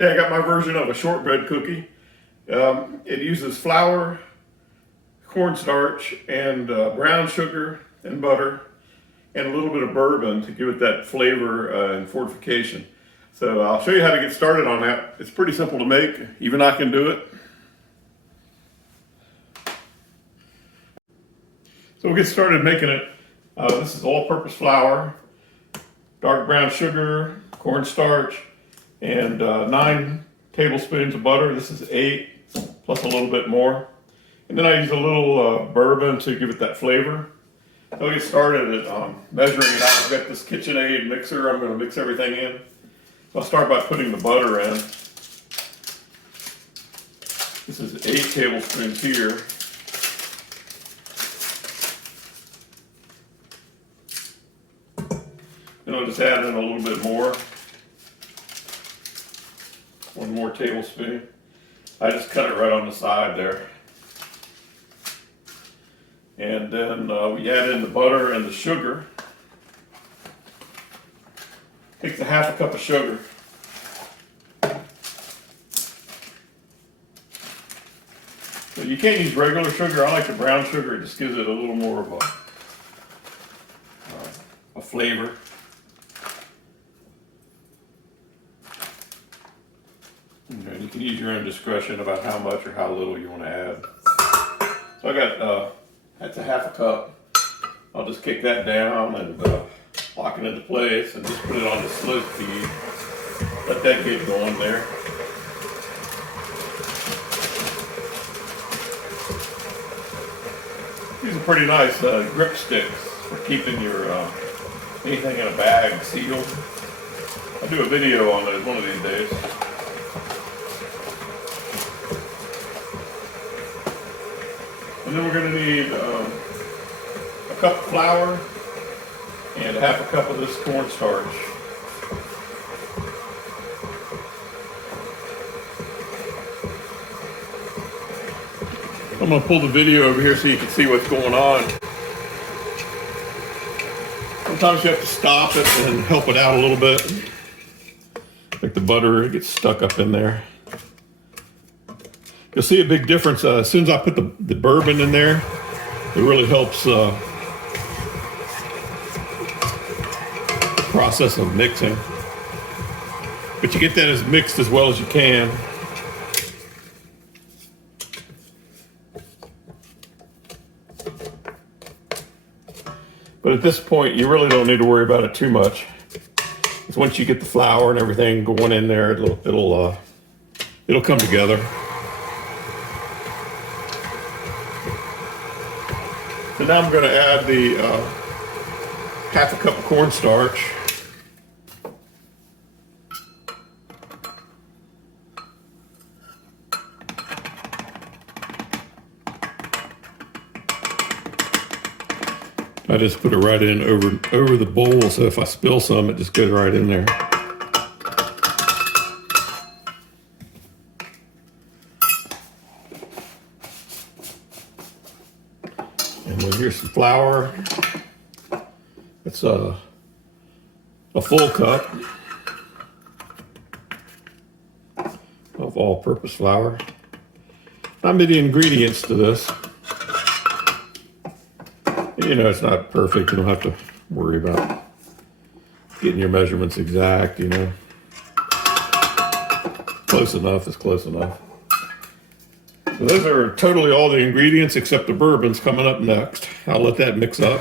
Hey, I got my version of a shortbread cookie. It uses flour, cornstarch, and brown sugar and butter, and a little bit of bourbon to give it that flavor and fortification. So I'll show you how to get started on that. It's pretty simple to make. Even I can do it. So we'll get started making it. This is all-purpose flour, dark brown sugar, cornstarch, and 9 tablespoons of butter. This is 8 plus a little bit more. And then I use a little bourbon to give it that flavor. I'll get started at measuring it out. I've got this KitchenAid mixer. I'm going to mix everything in. I'll start by putting the butter in. This is 8 tablespoons here. Then I'll just add in a little bit more. 1 more tablespoon. I just cut it right on the side there. And then we add in the butter and the sugar. Takes a 1/2 cup of sugar. So you can't use regular sugar. I like the brown sugar. It just gives it a little more of a flavor. And you can use your own discretion about how much or how little you want to add. So I got, that's a 1/2 cup. I'll just kick that down and lock it into place and just put it on the slow speed. Let that get going there. These are pretty nice grip sticks for keeping your anything in a bag sealed. I'll do a video on those one of these days. And then we're going to need a cup of flour and a 1/2 cup of this cornstarch. I'm going to pull the video over here so you can see what's going on. Sometimes you have to stop it and help it out a little bit. Like the butter gets stuck up in there. You'll see a big difference as soon as I put the bourbon in there. It really helps the process of mixing. But you get that as mixed as well as you can. But at this point, you really don't need to worry about it too much. Because once you get the flour and everything going in there, it'll come together. So now I'm going to add the 1/2 cup of cornstarch. I just put it right in over the bowl, so if I spill some, it just goes right in there. And then here's some flour. It's a full cup of all-purpose flour. Not many ingredients to this. You know, it's not perfect. You don't have to worry about getting your measurements exact, you know. Close enough is close enough. So those are totally all the ingredients except the bourbon's coming up next. I'll let that mix up.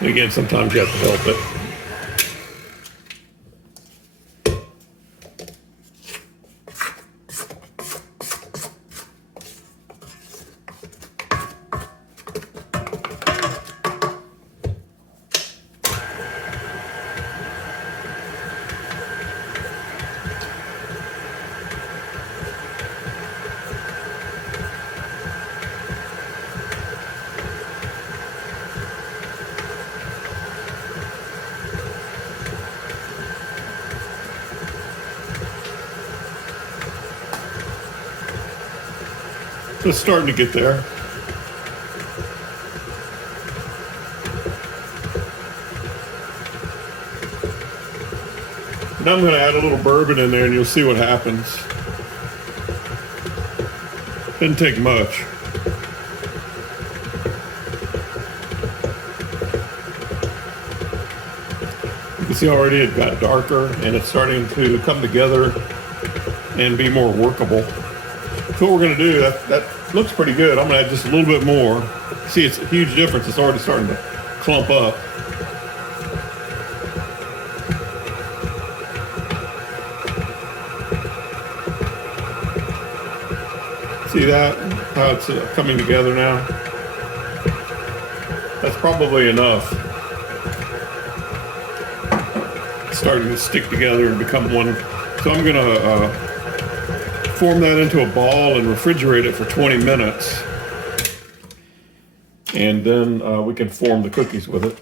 And again, sometimes you have to help it. It's starting to get there. Now I'm going to add a little bourbon in there and you'll see what happens. Didn't take much. You can see already it got darker and it's starting to come together and be more workable. So what we're going to do, that looks pretty good. I'm going to add just a little bit more. See, it's a huge difference. It's already starting to clump up. See that? How it's coming together now? That's probably enough. It's starting to stick together and become one. So I'm going to form that into a ball and refrigerate it for 20 minutes. And then we can form the cookies with it.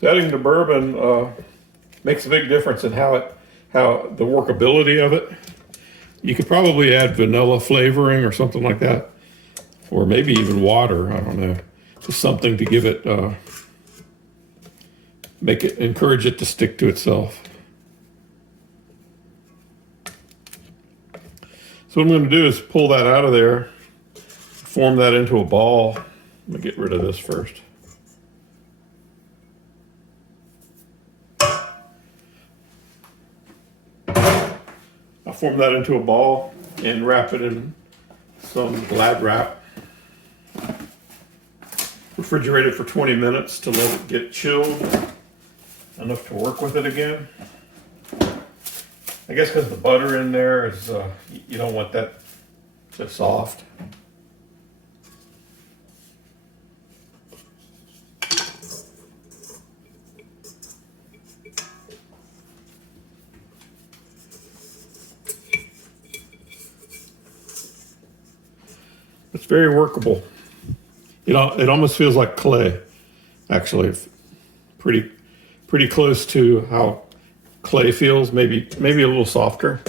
So adding the bourbon makes a big difference in how the workability of it. You could probably add vanilla flavoring or something like that, or maybe even water. I don't know, just something to give it, encourage it to stick to itself. So what I'm going to do is pull that out of there, form that into a ball. Let me get rid of this first. I'll form that into a ball and wrap it in some Glad wrap. Refrigerate it for 20 minutes to let it get chilled enough to work with it again. I guess because the butter in there is, you don't want that so soft. It's very workable. It almost feels like clay, actually. Pretty close to how clay feels, maybe a little softer.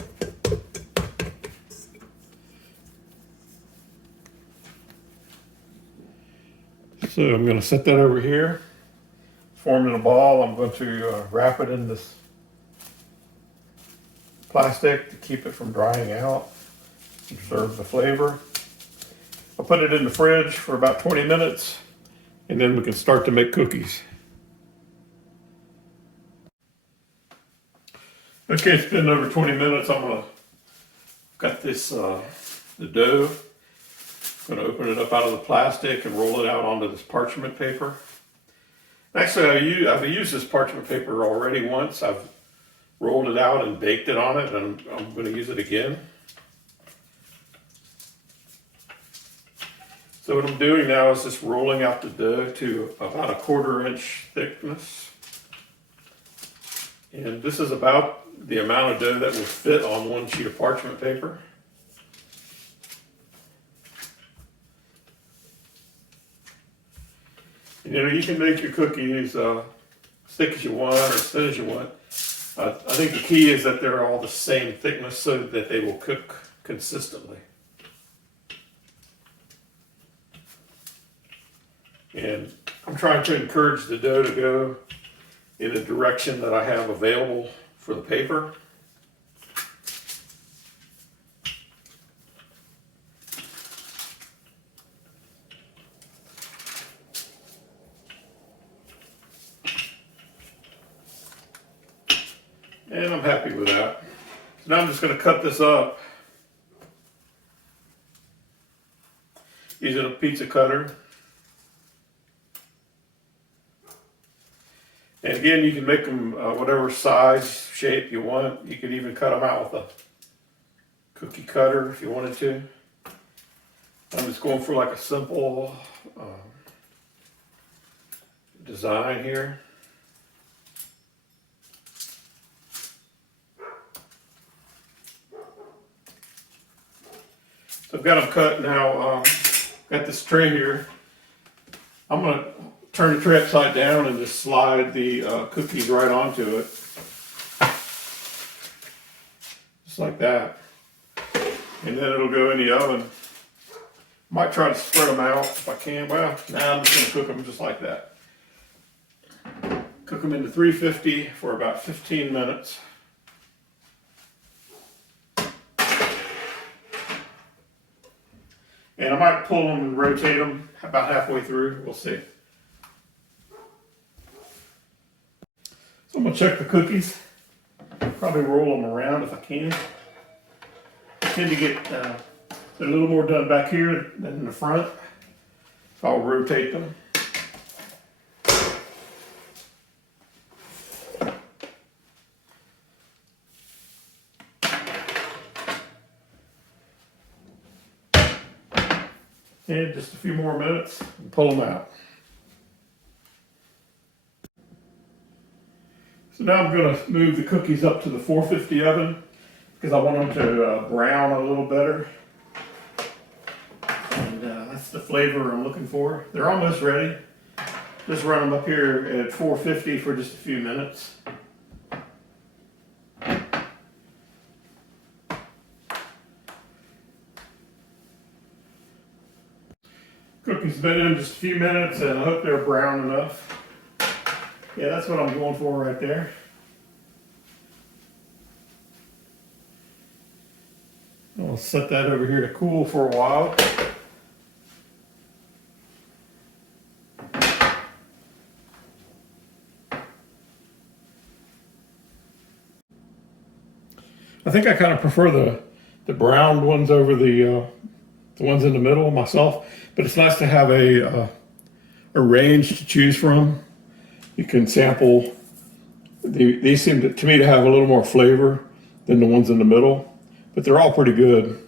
So I'm going to set that over here, form in a ball. I'm going to wrap it in this plastic to keep it from drying out, preserve the flavor. I'll put it in the fridge for about 20 minutes, and then we can start to make cookies. Okay, it's been over 20 minutes. Got this, the dough. I'm gonna open it up out of the plastic and roll it out onto this parchment paper. Actually, I've used this parchment paper already once. I've rolled it out and baked it on it, and I'm gonna use it again. So what I'm doing now is just rolling out the dough to about a 1/4 inch thickness. And this is about the amount of dough that will fit on one sheet of parchment paper. You can make your cookies thick as you want or as thin as you want. I think the key is that they're all the same thickness so that they will cook consistently. And I'm trying to encourage the dough to go in a direction that I have available for the paper. And I'm happy with that. So now I'm just going to cut this up using a pizza cutter. And again, you can make them whatever size, shape you want. You could even cut them out with a cookie cutter if you wanted to. I'm just going for like a simple design here. So I've got them cut now. Got this tray here. I'm going to turn the tray upside down and just slide the cookies right onto it. Just like that. And then it'll go in the oven. Might try to spread them out if I can. Well, now I'm just going to cook them just like that. Cook them into 350 for about 15 minutes. And I might pull them and rotate them about halfway through. We'll see. So I'm going to check the cookies. Probably roll them around if I can. I tend to get a little more done back here than in the front. So I'll rotate them. And just a few more minutes and pull them out. So now I'm going to move the cookies up to the 450 oven because I want them to brown a little better. And that's the flavor I'm looking for. They're almost ready. Just run them up here at 450 for just a few minutes. Cookies been in just a few minutes and I hope they're brown enough. Yeah, that's what I'm going for right there. I'll set that over here to cool for a while. I think I kind of prefer the browned ones over the ones in the middle myself, but it's nice to have a range to choose from. You can sample. These seem to me to have a little more flavor than the ones in the middle, but they're all pretty good.